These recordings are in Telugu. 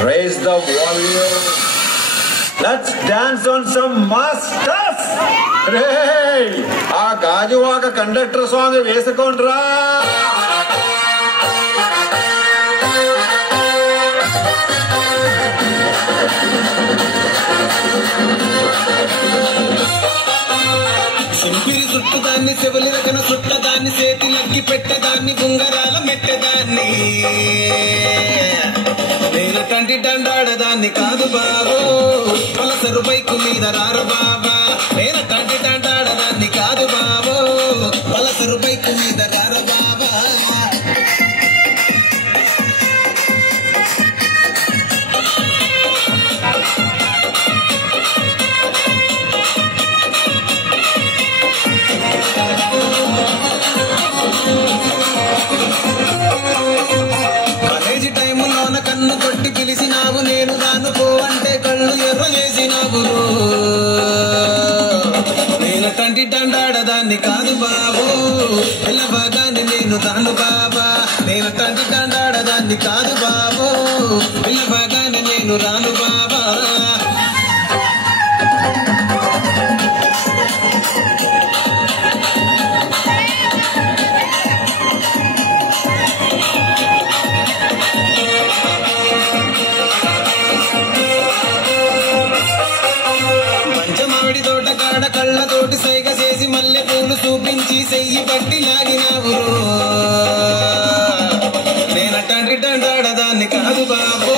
Raise the volume. Let's dance on some mass stuff. Hey, ఆ గాజువాక కండక్టర్ సాంగ్ వేసుకోండ్రా. సింపిరి చుట్టదాన్ని చెవులి రకన చుట్టదాన్ని చేతి లగ్గి పెట్టదాన్ని ఉంగరాల మెట్టదాన్ని నేను కంటి దండాడదాన్ని కాదు బాబో పలసరు బైకు మీద రారు బాబా నేను కంటి దండాడదాన్ని కాదు బాబో పలసరు బైకు మీద రారు బాబా కాలేజీ టైములోన కన్ను కొట్టి పిలిచినావు నేను దానుకో అంటే కళ్ళు ఎర్ర చేసినావు నేను తండ్రి దండాడదాన్ని కాదు బాబు పిల్లబాగాని నేను దాను బాబా నేను తండ్రి దండాడదాన్ని కాదు బాబు పిల్లబాగాని నేను రాను బాబా పంచమావిడి తోట కాడ కళ్ళతోటి సైగ చేసి మల్లె పూలు చూపించి చెయ్యి పట్టి లాగినావు నేను తండ్రి దండాడదాన్ని కాదు బాబో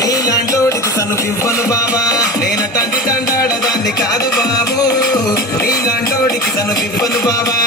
నీలాంటోడికి సనుపివ్వను బాబా నేను తండ్రి దండాడదాన్ని కాదు బాబో నీలాంటోడికి సనుపివ్వను బాబా